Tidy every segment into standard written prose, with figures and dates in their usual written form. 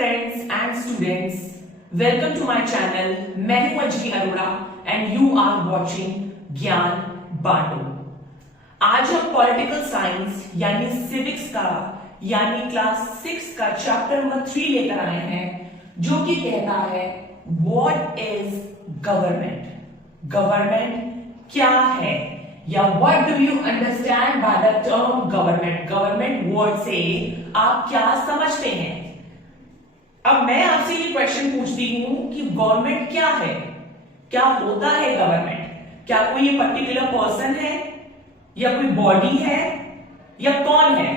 friends and students, welcome to my channel. मैं हूं Anjali Arora and you are watching ज्ञान बांटो। आज हम पॉलिटिकल साइंस यानी सिविक्स का यानी क्लास 6 का चैप्टर नंबर 3 लेकर आए हैं, जो कि कहता है व्हाट इज गवर्नमेंट। गवर्नमेंट क्या है या what do you understand by the term government. Government word से आप क्या समझते हैं। अब मैं आपसे ये क्वेश्चन पूछती हूं कि गवर्नमेंट क्या है, क्या होता है गवर्नमेंट। क्या कोई ये पर्टिकुलर पर्सन है या कोई बॉडी है या कौन है।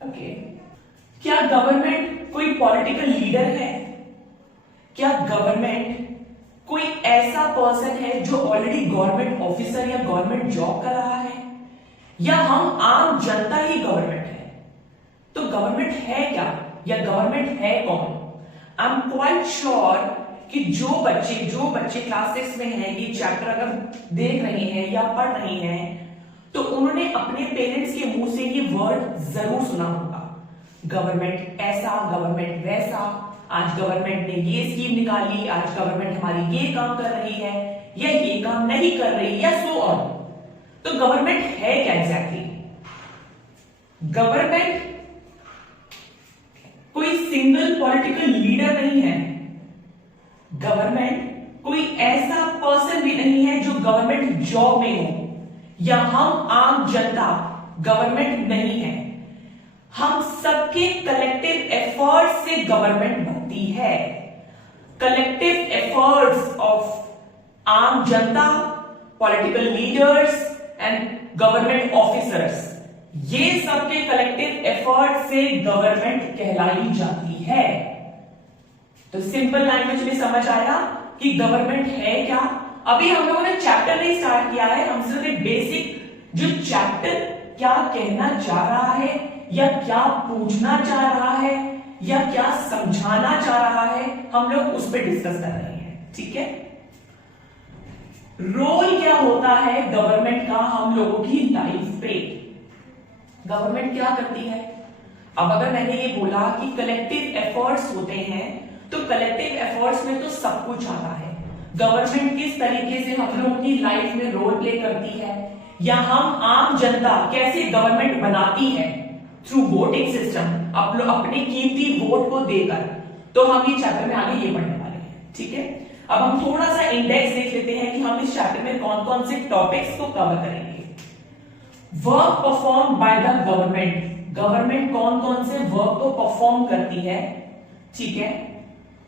ओके क्या गवर्नमेंट कोई पॉलिटिकल लीडर है। क्या गवर्नमेंट कोई ऐसा पर्सन है जो ऑलरेडी गवर्नमेंट ऑफिसर या गवर्नमेंट जॉब कर रहा है, या हम आम जनता ही गवर्नमेंट है। तो गवर्नमेंट है क्या या गवर्नमेंट है कौन। आई एम क्वाइट श्योर कि जो बच्चे क्लास 6 में हैं, ये चैप्टर अगर देख रहे हैं या पढ़ रहे हैं, तो उन्होंने अपने पेरेंट्स के मुंह से ये वर्ड जरूर सुना होगा। गवर्नमेंट ऐसा, गवर्नमेंट वैसा, आज गवर्नमेंट ने ये स्कीम निकाली, आज गवर्नमेंट हमारी ये काम कर रही है या ये काम नहीं कर रही या सो ऑन। तो गवर्नमेंट है क्या एग्जैक्टली। गवर्नमेंट कोई सिंगल पॉलिटिकल लीडर नहीं है। गवर्नमेंट कोई ऐसा पर्सन भी नहीं है जो गवर्नमेंट जॉब में हो, या हम आम जनता गवर्नमेंट नहीं है। हम सबके कलेक्टिव एफर्ट्स से गवर्नमेंट बनती है। कलेक्टिव एफर्ट्स ऑफ आम जनता, political leaders and government officers, ये सबके कलेक्टिव एफर्ट से गवर्नमेंट कहलाई जाती है। तो सिंपल लैंग्वेज में समझ आया कि गवर्नमेंट है क्या। अभी हम लोगों ने चैप्टर नहीं स्टार्ट किया है, हम सिर्फ एक बेसिक जो चैप्टर क्या कहना चाह रहा है या क्या पूछना चाह रहा है या क्या समझाना चाह रहा है, हम लोग उस पर डिस्कस कर रहे हैं। ठीक है, रोल क्या होता है गवर्नमेंट का हम लोगों की लाइफ पे। गवर्नमेंट क्या करती है। अब अगर मैंने ये बोला कि कलेक्टिव एफर्ट्स होते हैं, तो कलेक्टिव एफर्ट्स में तो सब कुछ आता है। गवर्नमेंट किस तरीके से हम लोगों की लाइफ में रोल प्ले करती है, या हम आम जनता कैसे गवर्नमेंट बनाती है थ्रू वोटिंग सिस्टम, अपने कीमती वोट को देकर। तो हम ये चैप्टर में आगे ये पढ़ने वाले हैं। ठीक है, अब हम थोड़ा सा इंडेक्स देख लेते हैं कि हम इस चैप्टर में कौन कौन से टॉपिक्स को कवर करेंगे। Work perform by the government. Government कौन कौन से वर्क को परफॉर्म करती है। ठीक है,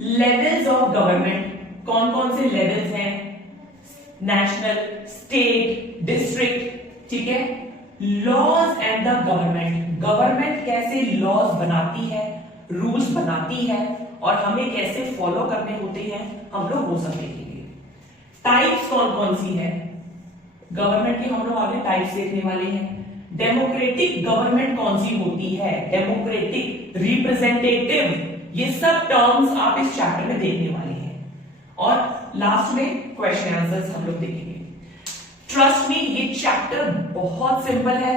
लेवल्स ऑफ गवर्नमेंट, कौन कौन से लेवल्स हैं, नेशनल, स्टेट, डिस्ट्रिक्ट। ठीक है, laws and the government. Government कैसे लॉज बनाती है, रूल्स बनाती है और हमें कैसे फॉलो करने होते हैं, हम लोग वो सब देखेंगे। टाइप्स कौन कौन सी है गवर्नमेंट की, हम लोग आगे टाइप्स देखने वाले हैं। डेमोक्रेटिक गवर्नमेंट कौन सी होती है, डेमोक्रेटिक, रिप्रेजेंटेटिव, ये सब टर्म्स आप इस चैप्टर में देखने वाले हैं। और लास्ट में क्वेश्चन आंसर्स हम लोग देखेंगे। ट्रस्ट मी, ये चैप्टर बहुत सिंपल है,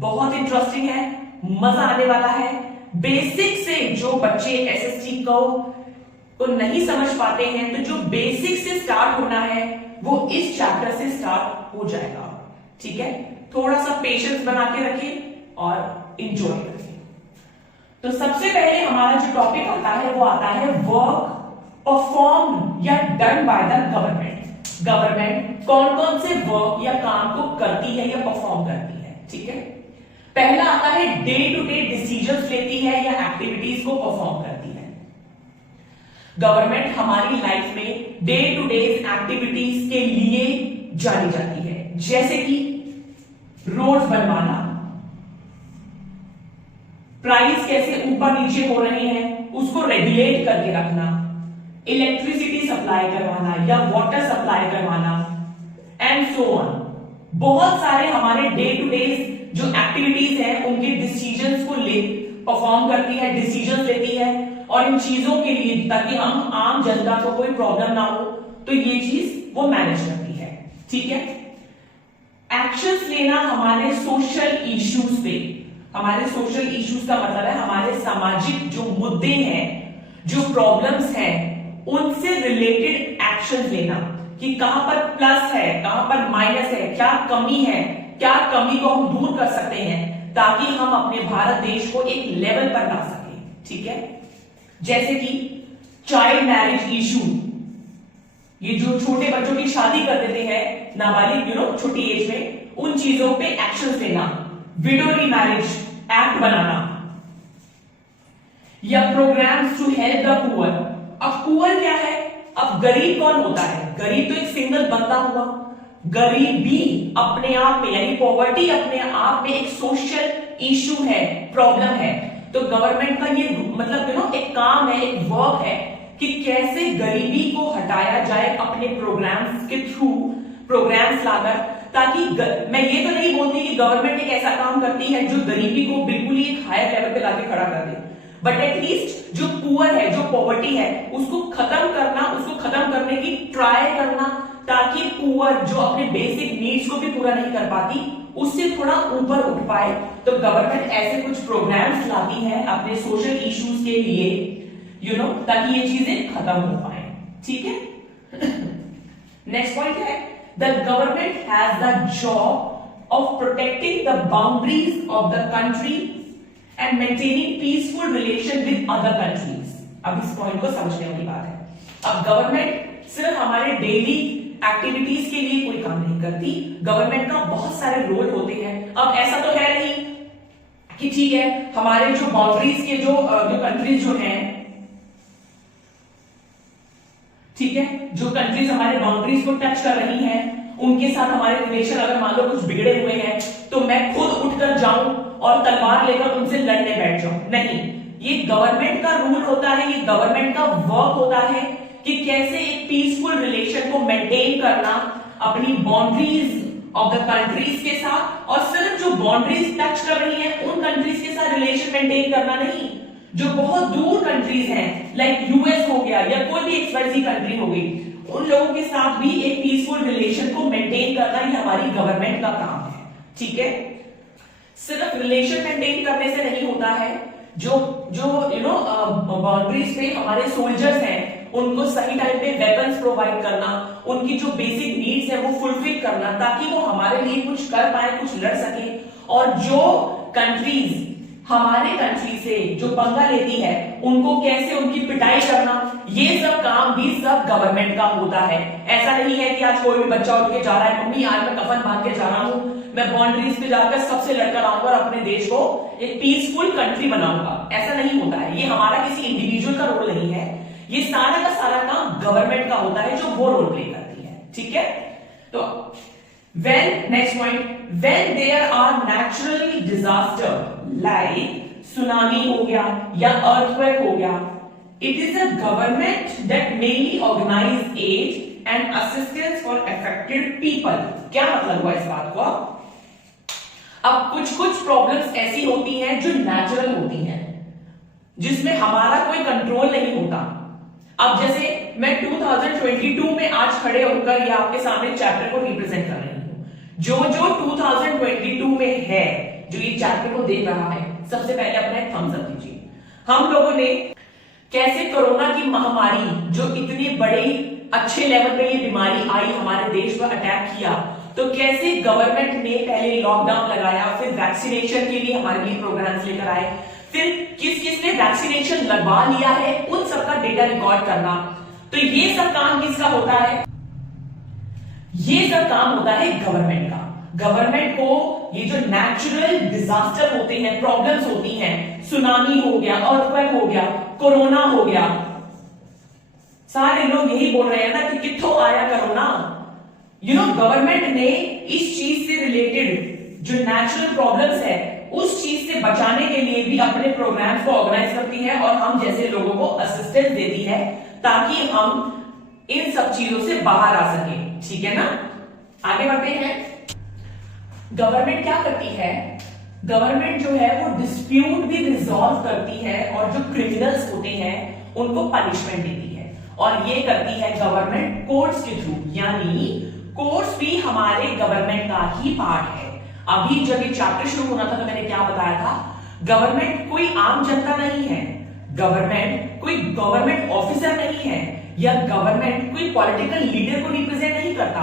बहुत इंटरेस्टिंग है, मजा आने वाला है। बेसिक से जो बच्चे एसएसटी को नहीं समझ पाते हैं, तो जो बेसिक से स्टार्ट होना है वो इस चैप्टर से स्टार्ट हो जाएगा। ठीक है, थोड़ा सा पेशेंस बना के रखिए और एंजॉय करिए। तो सबसे पहले हमारा जो टॉपिक आता है वो आता है वर्क परफॉर्म या done by the government. Government कौन कौन से वर्क या काम को करती है या परफॉर्म करती है। ठीक है, पहला आता है डे टू डे डिसीजंस लेती है या एक्टिविटीज को परफॉर्म करती है। गवर्नमेंट हमारी लाइफ में डे टू डे एक्टिविटीज के लिए जानी जाती है, जैसे कि रोड्स बनवाना, प्राइस कैसे ऊपर नीचे हो रहे हैं उसको रेगुलेट करके रखना, इलेक्ट्रिसिटी सप्लाई करवाना या वाटर सप्लाई करवाना एंड सो ऑन। बहुत सारे हमारे डे टू डे जो एक्टिविटीज हैं उनके डिसीजंस को परफॉर्म करती है, डिसीजंस लेती है, और इन चीजों के लिए ताकि हम आम जनता को कोई प्रॉब्लम ना हो, तो ये चीज वो मैनेज करती है। ठीक है, एक्शंस लेना हमारे सोशल इश्यूज पे, हमारे सोशल इश्यूज का मतलब है हमारे सामाजिक जो मुद्दे हैं जो प्रॉब्लम्स हैं उनसे रिलेटेड एक्शन लेना, कि कहां पर प्लस है, कहां पर माइनस है, क्या कमी है, क्या कमी को हम दूर कर सकते हैं ताकि हम अपने भारत देश को एक लेवल पर ला सकें। ठीक है, जैसे कि चाइल्ड मैरिज इशू, ये जो छोटे बच्चों की शादी कर देते हैं नाबालिग छोटी एज में, उन चीजों पे एक्शन लेना, विडो रीमैरिज एक्ट बनाना, या programmes to help the poor. अब पुअर क्या है? अब गरीब कौन होता है? गरीब तो एक सिंगल बंदा हुआ। गरीबी अपने आप में यानी पॉवर्टी अपने आप में एक सोशल इशू है, प्रॉब्लम है। तो गवर्नमेंट का ये मतलब एक काम है, एक वर्क है कि कैसे गरीबी को हटाया जाए अपने प्रोग्राम्स के थ्रू, प्रोग्राम्स लाकर, ताकि मैं ये तो नहीं बोलती कि गवर्नमेंट एक ऐसा काम करती है जो गरीबी को बिल्कुल ही एक हायर लेवल पे लाके खड़ा कर दे, बट एटलीस्ट जो पुअर है, जो पॉवर्टी है, उसको खत्म करना, उसको खत्म करने की ट्राई करना, ताकि पुअर जो अपने बेसिक नीड्स को भी पूरा नहीं कर पाती उससे थोड़ा ऊपर उठ पाए। तो गवर्नमेंट ऐसे कुछ प्रोग्राम्स लाती है अपने सोशल इश्यूज के लिए ताकि ये चीजें खत्म हो पाए। ठीक है, नेक्स्ट पॉइंट है the government has the job of protecting the boundaries of the country and maintaining peaceful relation with other countries. अब इस पॉइंट को समझने वाली बात है। अब गवर्नमेंट सिर्फ हमारे डेली एक्टिविटीज के लिए कोई काम नहीं करती, गवर्नमेंट का बहुत सारे रोल होते हैं। अब ऐसा तो है नहीं कि ठीक है हमारे जो बाउंड्रीज के जो कंट्रीज जो हैं, ठीक है, जो कंट्रीज हमारे बाउंड्रीज को टच कर रही हैं, उनके साथ हमारे रिलेशन अगर मान लो कुछ बिगड़े हुए हैं तो मैं खुद उठकर जाऊं और तलवार लेकर उनसे लड़ने बैठ जाऊं, नहीं। ये गवर्नमेंट का रूल होता है, ये गवर्नमेंट का वर्क होता है कि कैसे एक पीसफुल रिलेशन को मेंटेन करना अपनी बाउंड्रीज ऑफ द कंट्रीज के साथ, और सिर्फ जो बाउंड्रीज टच कर रही हैं उन कंट्रीज के साथ रिलेशन मेंटेन करना नहीं, जो बहुत दूर कंट्रीज हैं लाइक यूएस हो गया या कोई भी एक्सवाइजी कंट्री हो गई, उन लोगों के साथ भी एक पीसफुल रिलेशन को मेंटेन करना ये हमारी गवर्नमेंट का काम है। ठीक है, सिर्फ रिलेशन मेंटेन करने से नहीं होता है, जो बाउंड्रीज पे हमारे सोल्जर्स हैं उनको सही टाइम पे वेपन्स प्रोवाइड करना, उनकी जो बेसिक नीड्स है वो फुलफिल करना ताकि वो हमारे लिए कुछ कर पाए, कुछ लड़ सके। और जो कंट्रीज हमारे कंट्री से जो पंगा लेती है उनको कैसे उनकी पिटाई करना, ये सब काम भी सब गवर्नमेंट का होता है। ऐसा नहीं है कि आज कोई भी बच्चा उठ के जा रहा है, मम्मी आज मैं कफन बांध के जा रहा हूं, मैं बाउंड्रीज पे जाकर सबसे लड़कर आऊंगा और अपने देश को एक पीसफुल कंट्री बनाऊंगा। ऐसा नहीं होता है, ये हमारा किसी इंडिविजुअल का रोल नहीं है, ये सारा का सारा काम गवर्नमेंट का होता है जो वो रोल प्ले करती है। ठीक है, तो next point, when there are natural disaster like tsunami हो गया या अर्थक्वेक हो गया, it is a government that mainly organise aid and assistance for affected people. क्या मतलब हुआ इस बात को? अब कुछ प्रॉब्लम्स ऐसी होती हैं जो नेचुरल होती हैं, जिसमें हमारा कोई कंट्रोल नहीं होता। अब जैसे मैं 2022 में आज खड़े होकर या आपके सामने चैप्टर को रिप्रेजेंट कर रही हूं, जो 2022 में है, जो ये चैप्टर को देख रहा है, सबसे पहले अपना एक थम्स अप दीजिए। हम लोगों ने कैसे कोरोना की महामारी जो इतनी बड़ी अच्छे लेवल पे ये बीमारी आई हमारे देश पर अटैक किया, तो कैसे गवर्नमेंट ने पहले लॉकडाउन लगाया, फिर वैक्सीनेशन के लिए हमारे लिए प्रोग्राम्स लेकर आए, फिर किस किस ने वैक्सीनेशन लगवा लिया है उन सबका डेटा रिकॉर्ड करना। तो ये सब काम किसका होता है? ये सब काम होता है गवर्नमेंट का। गवर्नमेंट को ये जो नेचुरल डिजास्टर होते हैं, प्रॉब्लम्स होती हैं, सुनामी हो गया, अर्थक्वेक हो गया, कोरोना हो गया, सारे लोग यही बोल रहे हैं ना कि कित्थों आया कोरोना। गवर्नमेंट ने इस चीज से रिलेटेड जो नेचुरल प्रॉब्लम्स है उस चीज से बचाने के लिए भी अपने प्रोग्राम्स को ऑर्गेनाइज करती है और हम जैसे लोगों को असिस्टेंस देती है ताकि हम इन सब चीजों से बाहर आ सके। ठीक है ना, आगे बढ़ते हैं। गवर्नमेंट क्या करती है? गवर्नमेंट जो है वो डिस्प्यूट भी रिजॉल्व करती है और जो क्रिमिनल्स होते हैं उनको पनिशमेंट देती है, और ये करती है गवर्नमेंट कोर्ट्स के थ्रू, यानी कोर्ट्स भी हमारे गवर्नमेंट का ही पार्ट है। अभी जब ये चैप्टर शुरू होना था तो मैंने क्या बताया था? गवर्नमेंट कोई आम जनता नहीं है, गवर्नमेंट कोई गवर्नमेंट ऑफिसर नहीं है या गवर्नमेंट कोई पॉलिटिकल लीडर को रिप्रेजेंट नहीं करता।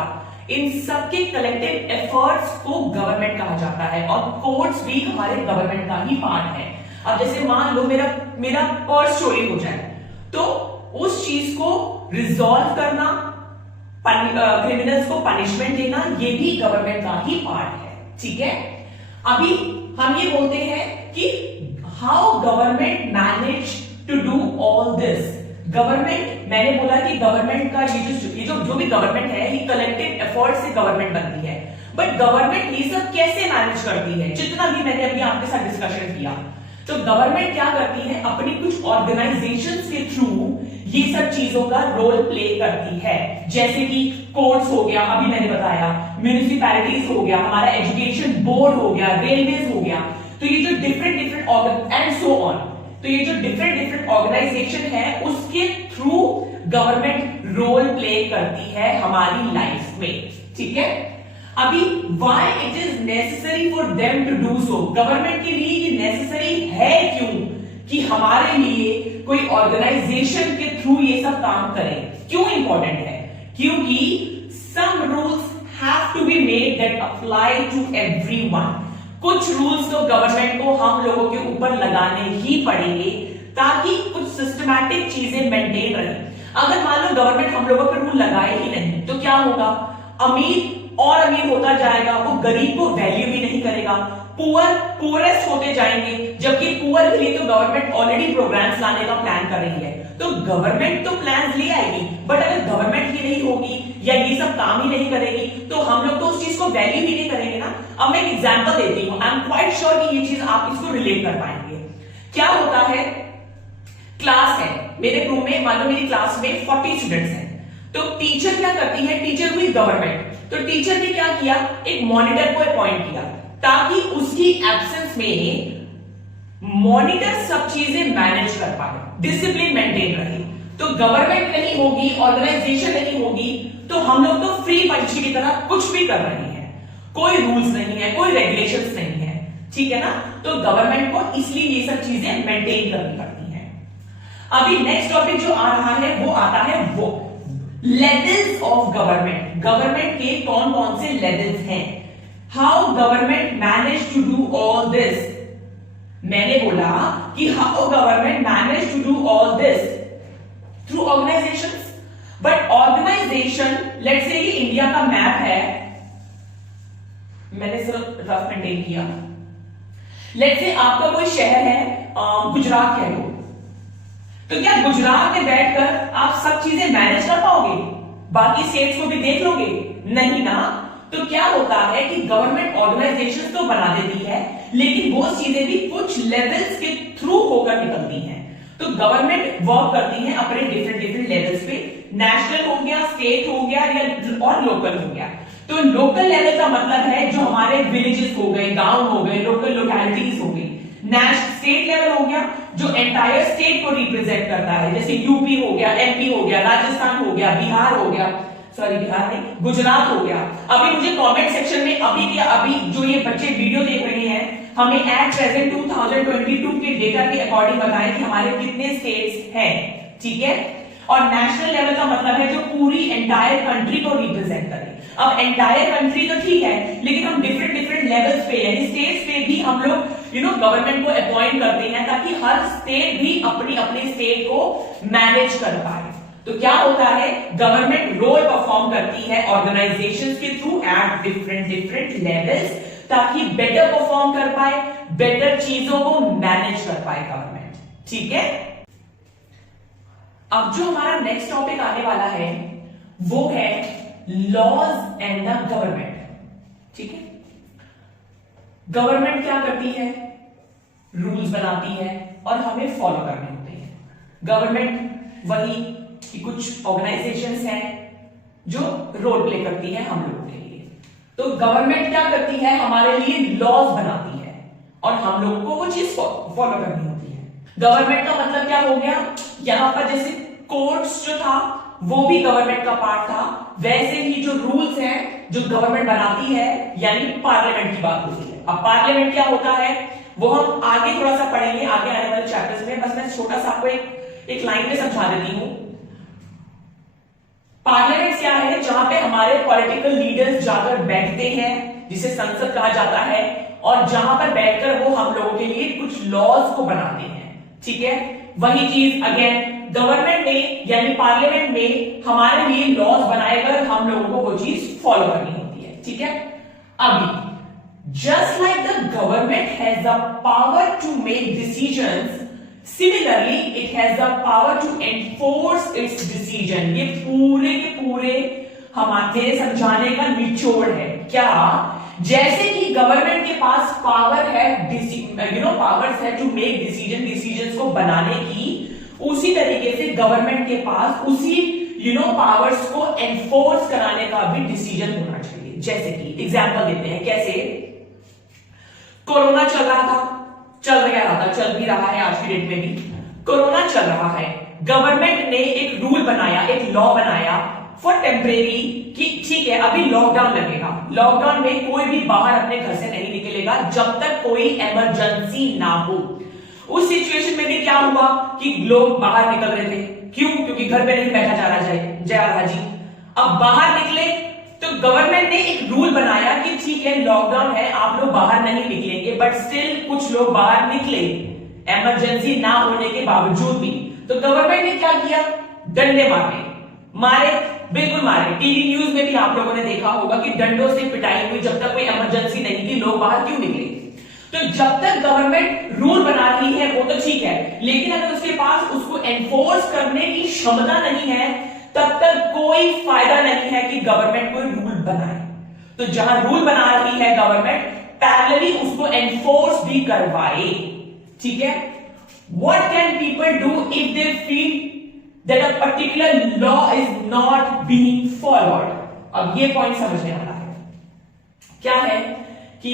इन सबके कलेक्टिव एफर्ट्स को गवर्नमेंट कहा जाता है और कोर्ट्स भी हमारे गवर्नमेंट का ही पार्ट है। अब जैसे मान लो मेरा पर्स चोरी हो जाए तो उस चीज को रिजॉल्व करना, क्रिमिनल्स को पनिशमेंट देना, ये भी गवर्नमेंट का ही पार्ट है। ठीक है, अभी हम ये बोलते हैं कि how government manage to do all this. Government, मैंने बोला कि गवर्नमेंट का ये जो भी गवर्नमेंट है ये कलेक्टिव एफर्ट से गवर्नमेंट बनती है, बट गवर्नमेंट ये सब कैसे मैनेज करती है, जितना भी मैंने अभी आपके साथ डिस्कशन किया, तो गवर्नमेंट क्या करती है, अपनी कुछ ऑर्गेनाइजेशंस के थ्रू ये सब चीजों का रोल प्ले करती है। जैसे कि कोर्ट्स हो गया, अभी मैंने बताया, म्यूनिसिपैलिटीज हो गया, हमारा एजुकेशन बोर्ड हो गया, रेलवेज हो गया, तो ये जो डिफरेंट एंड सो ऑन, तो ये जो डिफरेंट ऑर्गेनाइजेशन है उसके थ्रू गवर्नमेंट रोल प्ले करती है हमारी लाइफ में। ठीक है, अभी why it is necessary for them to do so, government के लिए ये नेसेसरी है क्यों कि हमारे लिए कोई ऑर्गेनाइजेशन के थ्रू ये सब काम करे, क्यों इंपॉर्टेंट है, क्योंकि some rules have to be made that apply to everyone. कुछ रूल्स तो गवर्नमेंट को हम लोगों के ऊपर लगाने ही पड़ेंगे ताकि कुछ सिस्टमैटिक चीजें मेंटेन रहे। अगर मान लो गवर्नमेंट हम लोगों पर रूल लगाए ही नहीं तो क्या होगा, अमीर और अमीर होता जाएगा, वो गरीब को वैल्यू भी नहीं करेगा, पुअरेस्ट होते जाएंगे, जबकि पुअर के लिए तो गवर्नमेंट ऑलरेडी प्रोग्राम्स लाने का प्लान कर रही है। तो गवर्नमेंट तो प्लान्स ले आएगी, बट अगर गवर्नमेंट ही नहीं होगी या ये सब काम ही नहीं करेगी तो हम लोग तो उस चीज को वैल्यू ही नहीं करेंगे ना। अब मैं एक एग्जांपल देती हूं, आई एम क्वाइट श्योर कि ये चीज आप इसको रिलेट कर पाएंगे। क्या होता है, क्लास है, मेरे रूम में मान लो मेरी क्लास में 40 स्टूडेंट्स हैं, तो टीचर क्या करती है, टीचर हुई गवर्नमेंट, तो टीचर ने क्या किया, एक मॉनिटर को अपॉइंट किया ताकि उसकी एब्सेंस में मॉनिटर सब चीजें मैनेज कर पाए, डिसिप्लिन मेंटेन रहे। तो गवर्नमेंट नहीं होगी, ऑर्गेनाइजेशन नहीं होगी, तो हम लोग तो फ्री पंछी की तरह कुछ भी कर रहे हैं, कोई रूल्स नहीं है, कोई रेगुलेशंस नहीं है। ठीक है ना, तो गवर्नमेंट को इसलिए ये सब चीजें मेंटेन करनी पड़ती हैं। अभी नेक्स्ट टॉपिक जो आ रहा है वो आता है वो लेवल्स ऑफ गवर्नमेंट। गवर्नमेंट के कौन कौन से लेवल्स हैं, how government manage to do all this. मैंने बोला कि how government manage to do all this through organisations, but organisation, let's say ये इंडिया का मैप है, मैंने सिर्फ रफ मेंटेन किया, लेट्स से आपका कोई शहर है, गुजरात कह लो, तो क्या गुजरात में बैठकर आप सब चीजें मैनेज कर पाओगे, बाकी स्टेट्स को भी देख लोगे, नहीं ना। तो क्या होता है कि गवर्नमेंट ऑर्गेनाइजेशन तो बना देती है, लेकिन वो चीजें भी कुछ लेवल्स के थ्रू होकर निकलती हैं। तो गवर्नमेंट वर्क करती है अपने डिफरेंट लेवल्स पे, नेशनल हो गया, स्टेट हो गया या और लोकल हो गया। तो लोकल लेवल का मतलब है जो हमारे विलेजेस हो गए, गांव हो गए, लोकल लोकेलिटीज हो गई। स्टेट लेवल हो गया जो एंटायर स्टेट को रिप्रेजेंट करता है, जैसे यूपी हो गया, एमपी हो गया, राजस्थान हो गया, बिहार हो गया, सॉरी बिहार नहीं, गुजरात हो गया। अभी मुझे कमेंट सेक्शन में अभी जो ये बच्चे वीडियो देख रहे हैं, हमें एट प्रेजेंट 2022 के डेटा के अकॉर्डिंग बताएं कि हमारे कितने स्टेट्स हैं। ठीक है, और नेशनल लेवल का मतलब है जो पूरी एंटायर कंट्री को रिप्रेजेंट करे। अब एंटायर कंट्री तो ठीक है, लेकिन हम डिफरेंट लेवल्स पे यानी स्टेट्स पे भी हम लोग गवर्नमेंट को अपॉइंट करते हैं ताकि हर स्टेट भी अपनी स्टेट को मैनेज कर पाए। तो क्या होता है, गवर्नमेंट रोल परफॉर्म करती है ऑर्गेनाइजेशंस के थ्रू एट डिफरेंट लेवल्स ताकि बेटर परफॉर्म कर पाए, बेटर चीजों को मैनेज कर पाए गवर्नमेंट। ठीक है, अब जो हमारा नेक्स्ट टॉपिक आने वाला है वो है लॉज एंड द गवर्नमेंट। ठीक है, गवर्नमेंट क्या करती है, रूल्स बनाती है और हमें फॉलो करने होते हैं। गवर्नमेंट वही कि कुछ ऑर्गेनाइजेशंस हैं जो रोल प्ले करती है हम लोगों के लिए। तो गवर्नमेंट क्या करती है, हमारे लिए लॉज बनाती है और हम लोगों को वो चीज फॉलो करनी होती है। गवर्नमेंट का मतलब क्या हो गया, यहां पर जैसे कोर्ट्स जो था वो भी गवर्नमेंट का पार्ट था, वैसे ही जो रूल्स हैं जो गवर्नमेंट बनाती है यानी पार्लियामेंट की बात होती है। अब पार्लियामेंट क्या होता है, वो हम आगे थोड़ा सा पढ़ेंगे आगे आने वाले चैप्टर्स में। बस मैं छोटा सा आपको एक लाइन में समझा देती हूं। पार्लियामेंट क्या है? जहां पे हमारे पॉलिटिकल लीडर्स जाकर बैठते हैं, जिसे संसद कहा जाता है, और जहां पर बैठकर वो हम लोगों के लिए कुछ लॉज को बनाते हैं। ठीक है, वही चीज अगेन गवर्नमेंट में यानी पार्लियामेंट में हमारे लिए लॉज बनाएकर हम लोगों को वो चीज फॉलो करनी होती है। ठीक है, अभी just like the government has the power to make decisions, similarly it has the power to enforce its decision। ये पूरे के पूरे हमारे समझाने का निचोड़ है। क्या? जैसे कि गवर्नमेंट के पास पावर है, पावर्स है टू मेक डिसीजंस को बनाने की, उसी तरीके से गवर्नमेंट के पास उसी पावर्स को एनफोर्स कराने का भी डिसीजन होना चाहिए। जैसे कि एग्जांपल देते हैं, कैसे कोरोना चल रहा था, चल भी रहा है आज की डेट में भी कोरोना चल रहा है। गवर्नमेंट ने एक रूल बनाया, एक लॉ बनाया फॉर टेम्परेरी कि ठीक है अभी लॉकडाउन लगेगा, लॉकडाउन में कोई भी बाहर अपने घर से नहीं निकलेगा जब तक कोई इमरजेंसी ना हो। उस सिचुएशन में भी क्या हुआ कि लोग बाहर निकल रहे थे, क्यों? क्योंकि घर पे नहीं बैठा जा रहा जी। अब बाहर निकले तो गवर्नमेंट ने एक रूल बनाया कि ठीक है लॉकडाउन है, आप लोग बाहर नहीं निकलेंगे, बट स्टिल कुछ लोग बाहर निकले इमरजेंसी ना होने के बावजूद भी। तो गवर्नमेंट ने क्या किया? डंडे मारे, बिल्कुल मारे। टीवी न्यूज में भी आप लोगों ने देखा होगा कि डंडों से पिटाई हुई, जब तक कोई इमरजेंसी नहीं थी लोग बाहर क्यों निकले। तो जब तक गवर्नमेंट रूल बना रही है वो तो ठीक है, लेकिन अगर उसके पास उसको एनफोर्स करने की क्षमता नहीं है तब तक कोई फायदा नहीं है कि गवर्नमेंट कोई रूल बनाए। तो जहां रूल बना रही है गवर्नमेंट, पैरेलली उसको एनफोर्स भी करवाए। ठीक है, what can people do if they feel that a particular law is not being followed? अब ये पॉइंट समझने वाला है। क्या है कि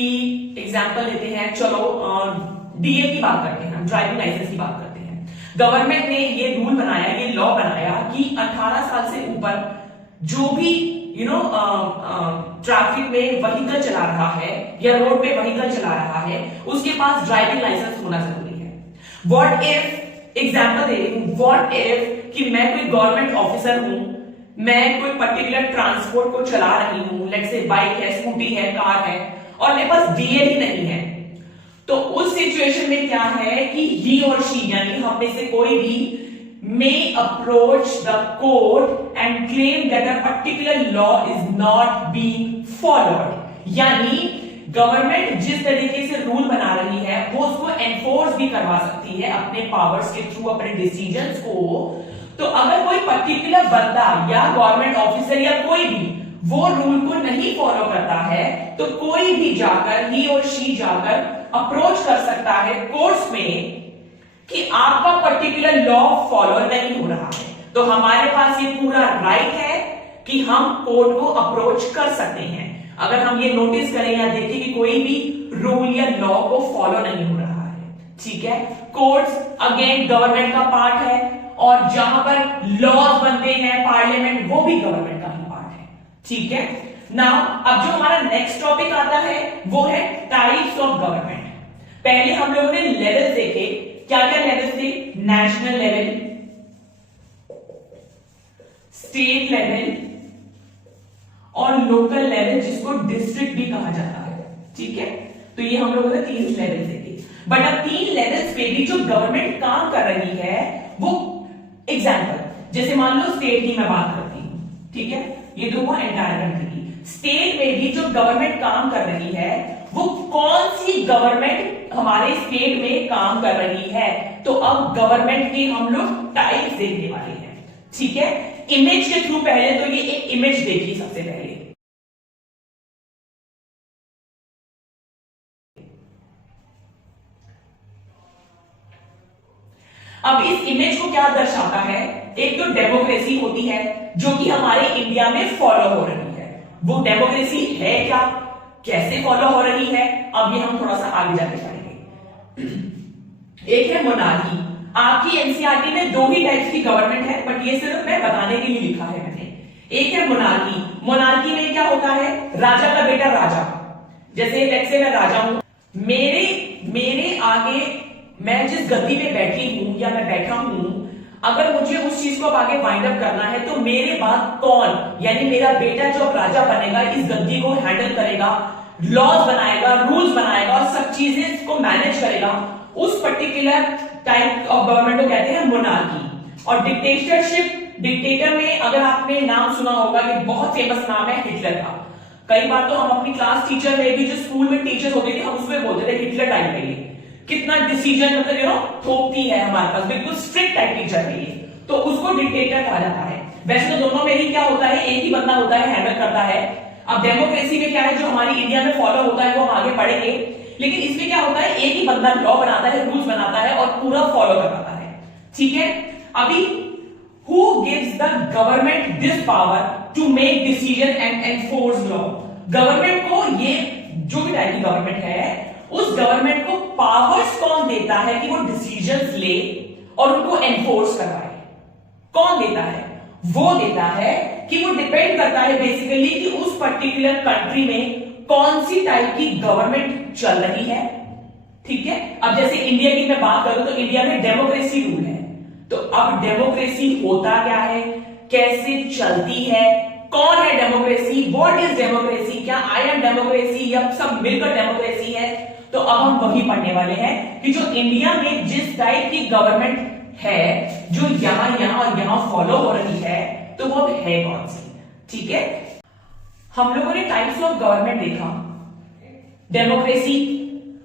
एग्जांपल लेते हैं, चलो डीएल की बात करते हैं, ड्राइविंग लाइसेंस की बात करते हैं। गवर्नमेंट ने ये रूल बनाया, ये लॉ बनाया कि 18 साल से ऊपर जो भी ट्रैफिक में व्हीकल चला रहा है या रोड पे व्हीकल चला रहा है उसके पास ड्राइविंग लाइसेंस होना जरूरी है। व्हाट इफ, एग्जांपल दे रही हूं, व्हाट इफ कि मैं कोई गवर्नमेंट ऑफिसर हूं, मैं कोई पर्टिकुलर ट्रांसपोर्ट को चला रही हूं, लेट्स से बाइक है, स्कूटी है, कार है, और मेरे पास डीएल ही नहीं है। तो उस सिचुएशन में क्या है कि ही और शी यानी हम में से कोई भी may approach the court and claim that a particular law is not being followed। यानी गवर्नमेंट जिस तरीके से रूल बना रही है वो उसको एनफोर्स भी करवा सकती है अपने पावर्स के थ्रू, अपने डिसीजंस को। तो अगर कोई पर्टिकुलर बंदा या गवर्नमेंट ऑफिसर या कोई भी वो रूल को नहीं फॉलो करता है तो कोई भी जाकर, ही और शी जाकर अप्रोच कर सकता है कोर्ट्स में कि आपका पर्टिकुलर लॉ फॉलो नहीं हो रहा है। तो हमारे पास ये पूरा राइट है कि हम कोर्ट को अप्रोच कर सकते हैं अगर हम ये नोटिस करें या देखें कि कोई भी रूल या लॉ को फॉलो नहीं हो रहा है। ठीक है, कोर्ट्स अगेन गवर्नमेंट का पार्ट है, और जहां पर लॉज बनते हैं पार्लियामेंट वो भी गवर्नमेंट का ही पार्ट है। ठीक है, नाउ अब जो हमारा नेक्स्ट टॉपिक आता है वो है टाइप्स ऑफ गवर्नमेंट। पहले हम लोगों ने लेवल देखे, क्या क्या लेवल थे? नेशनल लेवल, स्टेट लेवल और लोकल लेवल, जिसको डिस्ट्रिक्ट भी कहा जाता है। ठीक है, तो ये हम लोगों ने 3 लेवल देखे। बट अब 3 लेवल्स पे भी जो गवर्नमेंट काम कर रही है वो, एग्जांपल जैसे मान लो स्टेट की मैं बात करती हूं, ठीक है, ये तो हुआ एंटायर कंट्री की। स्टेट में भी जो गवर्नमेंट काम कर रही है वो कौन सी गवर्नमेंट हमारे स्टेट में काम कर रही है, तो अब गवर्नमेंट की हम लोग टाइप्स देखने वाले हैं। ठीक है, इमेज के थ्रू पहले तो ये एक इमेज देखी सबसे पहले। अब इस इमेज को क्या दर्शाता है? एक तो डेमोक्रेसी होती है जो कि हमारे इंडिया में फॉलो हो रही है। वो डेमोक्रेसी है क्या, कैसे फॉलो हो रही है, अब ये हम थोड़ा सा आगे जाके पढ़ेंगे। एक है मोनार्की। आपकी एनसीईआरटी में 2 ही टाइप्स की गवर्नमेंट है, बट ये सिर्फ मैं बताने के लिए लिखा है मैंने। एक है मोनार्की। मोनार्की में क्या होता है? राजा का बेटा राजा। जैसे लेट्स से मैं राजा हूं, मेरे मेरे आगे मैं जिस गद्दी पे बैठी हूं या मैं बैठा हूं, अगर मुझे उस चीज को अब आगे वाइंड अप करना है तो मेरे बाद कौन, यानी मेरा बेटा जो अब राजा बनेगा, इस गद्दी को हैंडल करेगा, लॉज बनाएगा, रूल्स बनाएगा और सब चीजें इसको मैनेज करेगा, उस पर्टिकुलर टाइप ऑफ गवर्नमेंट को कहते हैं मोनार्की। और डिक्टेटरशिप, डिक्टेटर में अगर आपने नाम सुना होगा, ये बहुत फेमस नाम है हिटलर का। कई बार तो हम अपनी क्लास टीचर में भी, जो स्कूल में टीचर्स होती थी, हम उसमें बोलते थे हिटलर टाइप है ये, कितना डिसीजन मतलब थोपती है हमारे पास, बिल्कुल स्ट्रिक्ट टाइप टीचर है ये, तो उसको डिक्टेटर कहा जाता है। वैसे तो दोनों में ही क्या होता है, एक ही बंदा होता है, हैंडल करता है। अब डेमोक्रेसी में क्या है, जो हमारी इंडिया में फॉलो होता है वो हम आगे पढ़ेंगे, लेकिन इसमें क्या होता है, एक ही बंदा लॉ बनाता है, रूल्स बनाता है और पूरा फॉलो करवाता है। ठीक है, अभी who gives the government this power to make decision and enforce law? Government को, ये जो भी टाइप की गवर्नमेंट है, उस गवर्नमेंट को पावर्स कौन देता है कि वो डिसीजंस ले और उनको एनफोर्स करवाए? कौन देता है? वो देता है कि वो डिपेंड करता है बेसिकली कि उस पर्टिकुलर कंट्री में कौन सी टाइप की गवर्नमेंट चल रही है। ठीक है, अब जैसे इंडिया की मैं बात करूं तो इंडिया में डेमोक्रेसी रूल है, तो अब डेमोक्रेसी होता क्या है, कैसे चलती है, कौन है डेमोक्रेसी, व्हाट इज डेमोक्रेसी, क्या आई एम डेमोक्रेसी या सब मिलकर डेमोक्रेसी है? तो अब हम वही पढ़ने वाले हैं कि जो इंडिया में जिस टाइप की गवर्नमेंट है, जो यहां और यहां फॉलो हो रही है, तो वो है कौन सी। ठीक है, हम लोगों ने टाइप्स ऑफ गवर्नमेंट देखा, डेमोक्रेसी,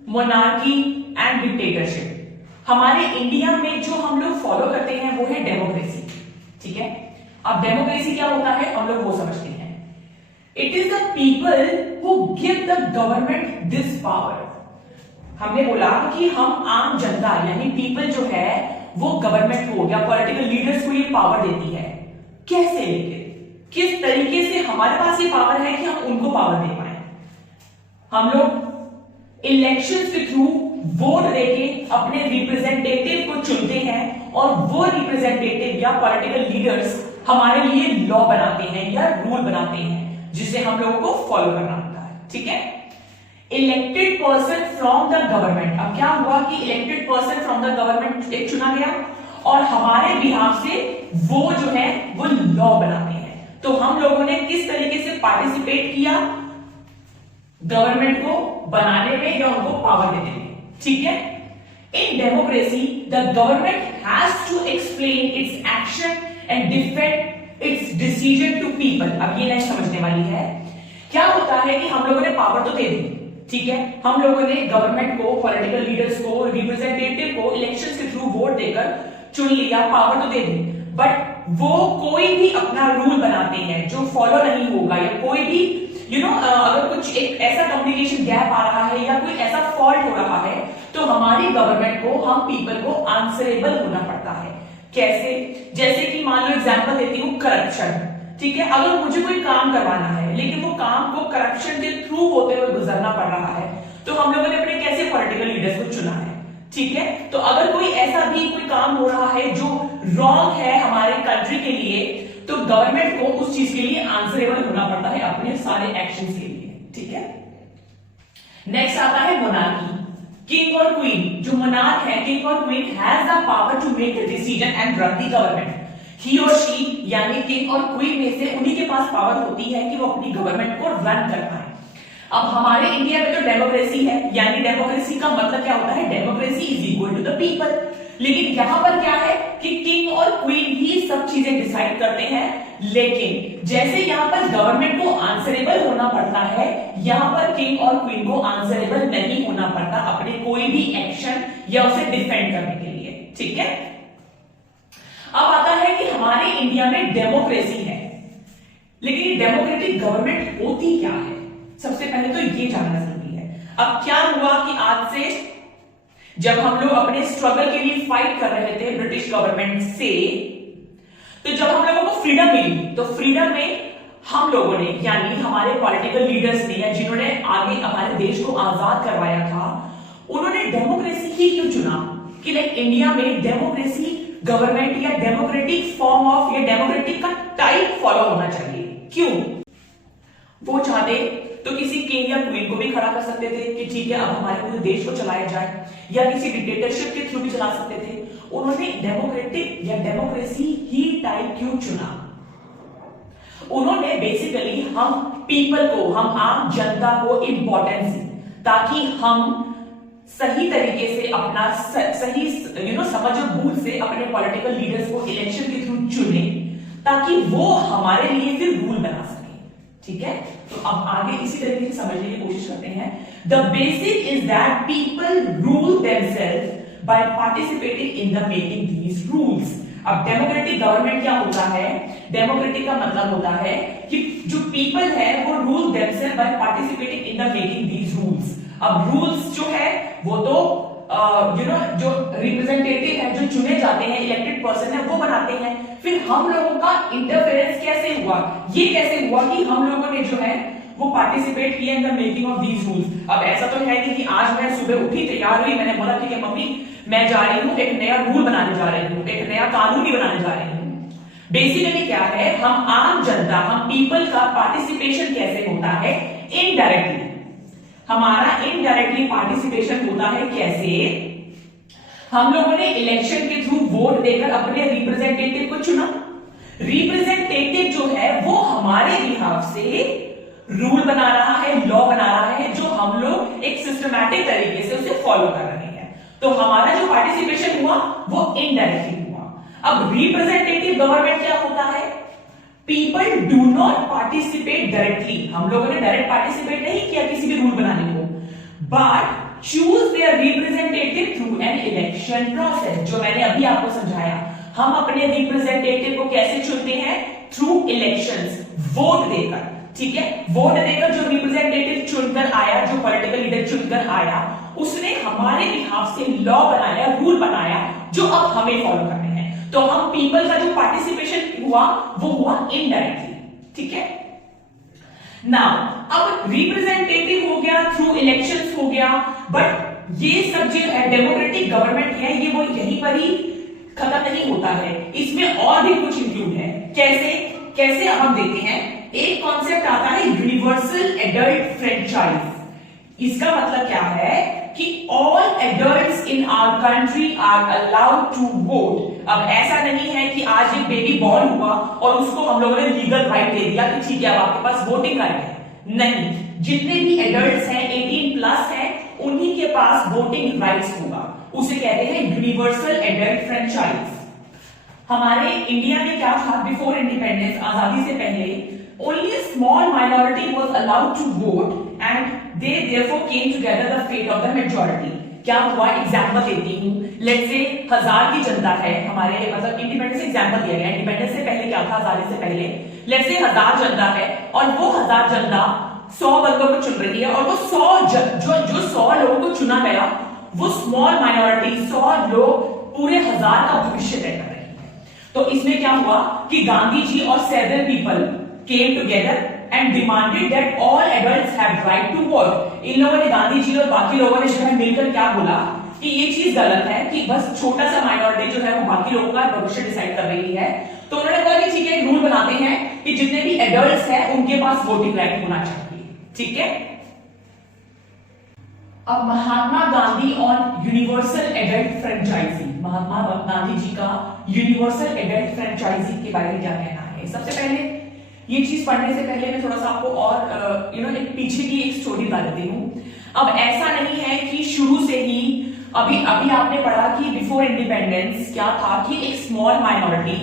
मोनार्की एंड डिक्टेटरशिप। हमारे इंडिया में जो हम लोग फॉलो करते हैं वो है डेमोक्रेसी। ठीक है, अब डेमोक्रेसी क्या होता है हम लोग वो समझते हैं। It is the people who give the government this power. हमने बोला कि हम आम जनता यानी पीपल जो है वो गवर्नमेंट को या पॉलिटिकल लीडर्स को ये पावर देती है। कैसे लेके, किस तरीके से हमारे पास ये पावर है कि हम उनको पावर दे पाए? हम लोग इलेक्शंस के थ्रू वोट देके अपने रिप्रेजेंटेटिव को चुनते हैं और वो रिप्रेजेंटेटिव या पॉलिटिकल लीडर्स हमारे लिए लॉ बनाते हैं या रूल बनाते हैं जिसे हम लोगों को फॉलो करना होता है। ठीक है, elected person from the government. अब क्या हुआ कि elected person from the government एक चुना गया और हमारे बिहाफ से वो जो है वो लॉ बनाते हैं। तो हम लोगों ने किस तरीके से पार्टिसिपेट किया गवर्नमेंट को बनाने में या उनको पावर देने में। ठीक है, in democracy the government has to explain its action and defend its decision to people. अब ये लाइन समझने वाली है। क्या होता है कि हम लोगों ने पावर तो दे दी, ठीक है, हम लोगों ने गवर्नमेंट को, पॉलिटिकल लीडर्स को, रिप्रेजेंटेटिव को इलेक्शंस के थ्रू वोट देकर चुन लिया, पावर तो दे दी, बट वो कोई भी अपना रूल बनाते हैं जो फॉलो नहीं होगा या कोई भी अगर कुछ एक ऐसा कम्युनिकेशन गैप आ रहा है या कोई ऐसा फॉल्ट हो रहा है तो हमारी गवर्नमेंट को, हम पीपल को आंसरेबल होना पड़ता है। कैसे? जैसे कि मान लो एग्जांपल देती हूं, करप्शन। ठीक है, अगर मुझे कोई काम करवाना है लेकिन वो काम को करप्शन के थ्रू होते हुए गुजरना पड़ रहा है तो हम लोगों ने अपने कैसे पॉलिटिकल लीडर्स को चुना है। ठीक है, तो अगर कोई ऐसा भी कोई काम हो रहा है जो रॉन्ग है हमारे कंट्री के लिए तो गवर्नमेंट को उस चीज के लिए आंसरेबल होना पड़ता है अपने सारे एक्शंस के लिए। ठीक है, नेक्स्ट आता है मोनार्की। किंग और क्वीन, जो मोनार्क है, किंग और queen has the power to make the decision and run the government. He और शी यानी किंग और क्वीन में से उन्हीं के पास पावर होती है कि वो अपनी गवर्नमेंट को रन कर पाए। अब हमारे इंडिया में तो डेमोक्रेसी है, यानी डेमोक्रेसी का मतलब क्या होता है, democracy is equal to the people. लेकिन यहां पर क्या है कि किंग और क्वीन ही सब चीजें डिसाइड करते हैं, लेकिन जैसे यहां पर गवर्नमेंट को आंसरेबल होना पड़ता है, यहां पर किंग और क्वीन को आंसरेबल नहीं होना पड़ता अपने कोई भी एक्शन या उसे डिफेंड करने के लिए। ठीक है, अब आता है कि हमारे इंडिया में डेमोक्रेसी है, लेकिन डेमोक्रेटिक गवर्नमेंट होती क्या है? सबसे पहले तो ये जानना जरूरी है। अब क्या हुआ कि आज से जब हम लोग अपने स्ट्रगल के लिए फाइट कर रहे थे ब्रिटिश गवर्नमेंट से, तो जब हम लोगों को फ्रीडम मिली तो फ्रीडम में हम लोगों ने यानी हमारे पॉलिटिकल लीडर्स ने या जिन्होंने आगे हमारे देश को आजाद करवाया था, उन्होंने डेमोक्रेसी ही क्यों चुना कि लाइक इंडिया में डेमोक्रेसी गवर्नमेंट या डेमोक्रेटिक फॉर्म ऑफ या डेमोक्रेटिक का टाइप फॉलो होना चाहिए। क्यों? वो चाहते तो किसी किंग या क्वीन को भी खड़ा कर सकते थे कि ठीक है अब हमारे पूरे देश को चलाया जाए, या किसी डिक्टेटरशिप के थ्रू भी चला सकते थे। उन्होंने डेमोक्रेटिक या डेमोक्रेसी ही टाइप क्यों चुना? उन्होंने बेसिकली हम पीपल को, हम आम जनता को इंपॉर्टेंस दी, ताकि हम सही तरीके से अपना सही समझ और बूझ से अपने पॉलिटिकल लीडर्स को इलेक्शन के थ्रू चुने, ताकि वो हमारे लिए फिर रूल बना सके। ठीक है, तो अब आगे इसी तरीके से समझने की कोशिश करते हैं। The basic is that people rule themselves by participating in the making these rules. अब डेमोक्रेटिक गवर्नमेंट क्या होता है? डेमोक्रेटिक का मतलब होता है कि जो पीपल है वो rule themselves by participating in the making these rules. अब रूल्स जो है वो तो जो रिप्रेजेंटेटिव है, जो चुने जाते हैं, इलेक्टेड पर्सन है, वो बनाते हैं। फिर हम लोगों का इंटरफेरेंस कैसे हुआ? ये कैसे हुआ कि हम लोगों ने जो है वो पार्टिसिपेट किया इन the making of these rules. अब ऐसा तो है नहीं कि आज मैं सुबह उठी, तैयार हुई, मैंने बोला ठीक है मम्मी मैं जा रही हूं, एक नया रूल बनाने जा रही हूं, एक नया कानून ही बनाने जा रही हूं। बेसिकली क्या है, हम आम जनता, हम पीपल का पार्टिसिपेशन कैसे होता है? इनडायरेक्टली। हमारा इनडायरेक्टली पार्टिसिपेशन होता है कैसे? हम लोगों ने इलेक्शन के थ्रू वोट देकर अपने रिप्रेजेंटेटिव को चुना। रिप्रेजेंटेटिव जो है वो हमारे बिहाफ से रूल बना रहा है, लॉ बना रहा है, जो हम लोग एक सिस्टमैटिक तरीके से उसे फॉलो कर रहे हैं। तो हमारा जो पार्टिसिपेशन हुआ वो इनडायरेक्टली हुआ। अब रिप्रेजेंटेटिव गवर्नमेंट क्या होता है? People do not participate directly. हम लोगों ने डायरेक्ट पार्टिसिपेट नहीं किया किसी भी रूल बनाने को, but choose their representative through an election process. जो मैंने अभी आपको समझाया, हम अपने रिप्रेजेंटेटिव को कैसे चुनते हैं? थ्रू इलेक्शंस, वोट देकर। ठीक है, वोट देकर जो रिप्रेजेंटेटिव चुनकर आया, जो पॉलिटिकल लीडर चुनकर आया, उसने हमारे बिहाफ से लॉ बनाया, रूल बनाया, जो अब हमें फॉलो करने हैं। तो हम पीपल का जो पार्टिसिपेशन हुआ वो हुआ इनडायरेक्टली। ठीक है, नाउ अब रिप्रेजेंटेटिव हो गया, थ्रू इलेक्शंस हो गया, बट ये सब जो है डेमोक्रेटिक गवर्नमेंट है, ये वो यहीं पर ही खत्म नहीं होता है, इसमें और भी कुछ इंक्लूड है। कैसे कैसे हम देखते हैं, एक कॉन्सेप्ट आता है यूनिवर्सल एडल्ट फ्रेंचाइज। इसका मतलब क्या है कि all adults in our country are allowed to vote. अब ऐसा नहीं है कि आज एक बेबी बॉर्न हुआ और उसको हम लोगों ने लीगल राइट दे दिया कि ठीक है अब आपके पास वोटिंग राइट है। नहीं, जितने भी एडल्ट्स हैं 18 प्लस हैं, उन्हीं के पास वोटिंग राइट्स होगा। उसे कहते हैं यूनिवर्सल एडल्ट फ्रेंचाइज। हमारे इंडिया में क्या था? बिफोर इंडिपेंडेंस, आजादी से पहले, only a small minority was allowed to vote and they therefore came together the fate of the majority। क्या हुआ? एग्जाम्पल देती हूँ। लेट्स से 1000 की जनता है हमारे, मतलब इंडिपेंडेंस एग्जाम्पल दिया गया, इंडिपेंडेंस से पहले क्या था, आजादी से पहले। लेट्स से 1000 जनता है और वो 1000 जनता 100 बंदों को चुन रही है, और वो 100 लोगों को चुना गया, वो स्मॉल माइनॉरिटी 100 लोग पूरे 1000 का भविष्य तय कर रहे हैं। तो इसमें क्या हुआ कि गांधी जी और several people came together and demanded that all adults have right to vote। इन लोगों ने, गांधी जी और बाकी लोगों ने जो है मिलकर क्या बोला कि ये चीज गलत है कि बस छोटा सा माइनॉरिटी जो है वो बाकी लोगों का भविष्य डिसाइड कर रही है। तो उन्होंने कहा कि ठीक है, एक रूल बनाते हैं कि जितने भी एडल्ट्स हैं उनके पास वोटिंग राइट होना चाहिए। ठीक है, अब Mahatma Gandhi on universal adult franchising, Mahatma Gandhi ji का यूनिवर्सल एडल्ट फ्रेंचाइजिंग के बारे में क्या कहना है? सबसे पहले ये चीज पढ़ने से पहले मैं थोड़ा सा आपको और एक पीछे की एक स्टोरी बता देती हूँ। अब ऐसा नहीं है कि शुरू से ही, अभी आपने पढ़ा कि बिफोर इंडिपेंडेंस क्या था कि एक स्मॉल माइनॉरिटी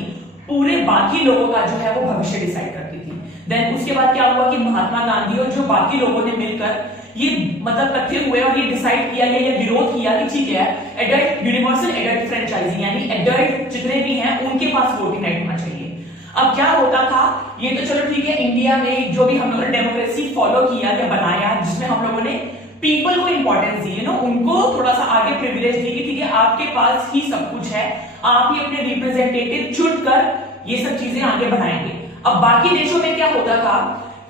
पूरे बाकी लोगों का जो है वो भविष्य डिसाइड करती थी। देन उसके बाद क्या हुआ कि महात्मा गांधी और जो बाकी लोगों ने मिलकर ये मतलब इकट्ठे हुए और ये डिसाइड किया गया, ये विरोध किया कि ठीक है एडल्ट यूनिवर्सल एडल्ट फ्रेंचाइजिंग, यानी एडल्ट जितने भी हैं उनके पास वोटिंग राइट होना चाहिए। अब क्या होता था, ये तो चलो ठीक है, इंडिया में जो भी हम लोगों ने डेमोक्रेसी फॉलो किया या बनाया, जिसमें हम लोगों ने पीपल को इंपॉर्टेंस दी, उनको थोड़ा सा आगे प्रिविलेज दी कि ठीक है आपके पास ही सब कुछ है, आप ही अपने रिप्रेजेंटेटिव चुनकर ये सब चीजें आगे बढ़ाएंगे। अब बाकी देशों में क्या होता था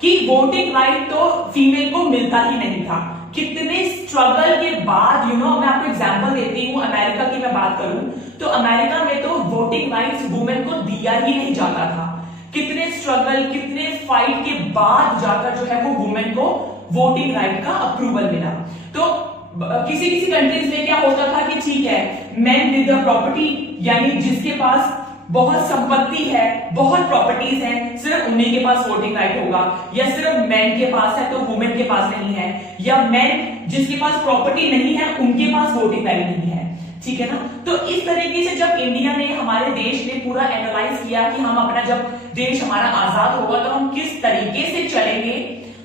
कि वोटिंग राइट तो फीमेल को मिलता ही नहीं था। कितने स्ट्रगल के बाद मैं आपको एग्जांपल देती हूँ, अमेरिका की मैं बात करूं तो अमेरिका में तो वोटिंग राइट्स वुमेन को दिया ही नहीं जाता था। कितने स्ट्रगल, कितने फाइट के बाद जाकर जो है वो वुमेन को वोटिंग राइट का अप्रूवल मिला। तो किसी किसी कंट्रीज में क्या होता था कि ठीक है, मैन विद द प्रॉपर्टी, यानी जिसके पास बहुत संपत्ति है, बहुत प्रॉपर्टीज हैं, सिर्फ उन्हीं के पास वोटिंग राइट होगा, या सिर्फ मैन के पास है तो वुमेन के पास नहीं है, या मैन जिसके पास प्रॉपर्टी नहीं है उनके पास वोटिंग राइट नहीं है। ठीक है ना। तो इस तरीके से जब इंडिया ने, हमारे देश ने पूरा एनालाइज किया कि हम अपना, जब देश हमारा आजाद होगा तो हम किस तरीके से चलेंगे,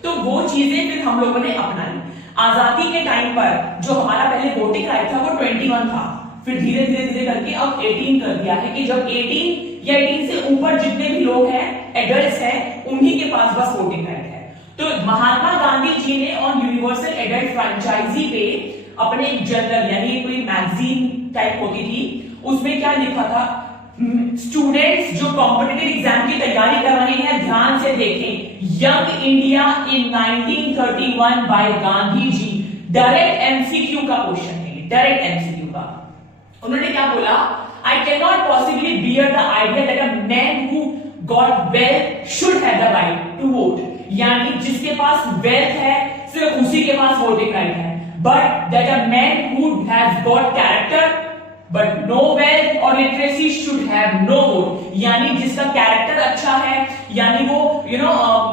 तो वो चीजें फिर हम लोगों ने अपनाई। आजादी के टाइम पर जो हमारा पहले वोटिंग राइट था वो 21 था, फिर धीरे धीरे धीरे करके अब 18 कर दिया है कि जब 18 या 18 से ऊपर जितने भी लोग हैं, एडल्ट्स हैं, उन्हीं के पास बस वोटिंग राइट है। तो महात्मा गांधी जी ने ऑन यूनिवर्सल एडल्ट फ्रेंचाइजी पे अपने एक जर्नल, यानी कोई मैगजीन टाइप होती थी, उसमें क्या लिखा था, स्टूडेंट्स जो कॉम्पिटिटिव एग्जाम की तैयारी कर रहे हैं ध्यान से देखें, Young India in 1931 by Gandhi ji. Direct MCQ का क्वेश्चन है, डायरेक्ट एमसीक्यू का। उन्होंने क्या बोला, I can not possibly bear the idea that a man who got wealth should have the right to vote, यानी जिसके पास वेल्थ है सिर्फ उसी के पास वोटिंग राइट है, but that a man who has got character but no wealth or literacy should have no vote, यानी जिसका कैरेक्टर अच्छा है, यानी वो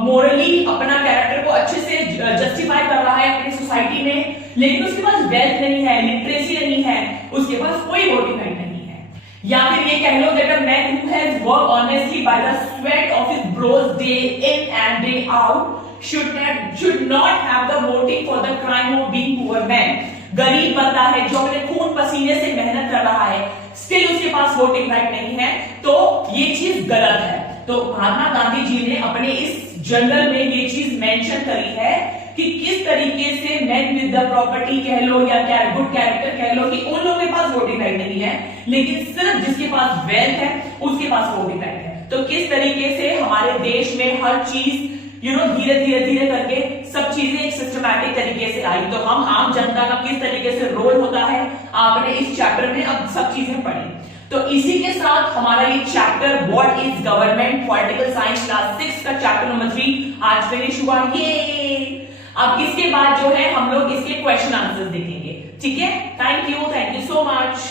मोरली अपना कैरेक्टर को अच्छे से जस्टिफाई कर रहा है अपनी सोसाइटी में, लेकिन उसके पास वेल्थ नहीं है, लिटरेसी नहीं है, उसके पास कोई वोटिंग राइट नहीं है। या फिर ये कह लो that a man who has work honestly by the sweat of his brows day in and day out should not have the voting for the crime of being poor man। गरीब बंदा है जो अपने खून पसीने से मेहनत कर रहा है, स्टिल उसके पास वोटिंग राइट नहीं है, तो ये चीज गलत है। तो महात्मा गांधी जी ने अपने इस जर्नल में ये चीज मेंशन करी है कि किस तरीके से मैन विद द प्रॉपर्टी कह लो या गुड कैरेक्टर कह लो, कि उन लोगों के पास वोटिंग राइट नहीं है, लेकिन सिर्फ जिसके पास वेल्थ है उसके पास वोटिंग राइट है। तो किस तरीके से हमारे देश में हर चीज धीरे धीरे धीरे करके सब चीजें एक सिस्टमैटिक तरीके से आई। तो हम आम जनता का किस तरीके से रोल होता है, आपने इस चैप्टर में अब सब चीजें पढ़ी। तो इसी के साथ हमारा ये chapter what is government political science class 6 का चैप्टर नंबर 3 आज फिनिश हुआ। ये अब इसके बाद जो है हम लोग इसके क्वेश्चन आंसर्स देखेंगे। ठीक है, थैंक यू सो मच।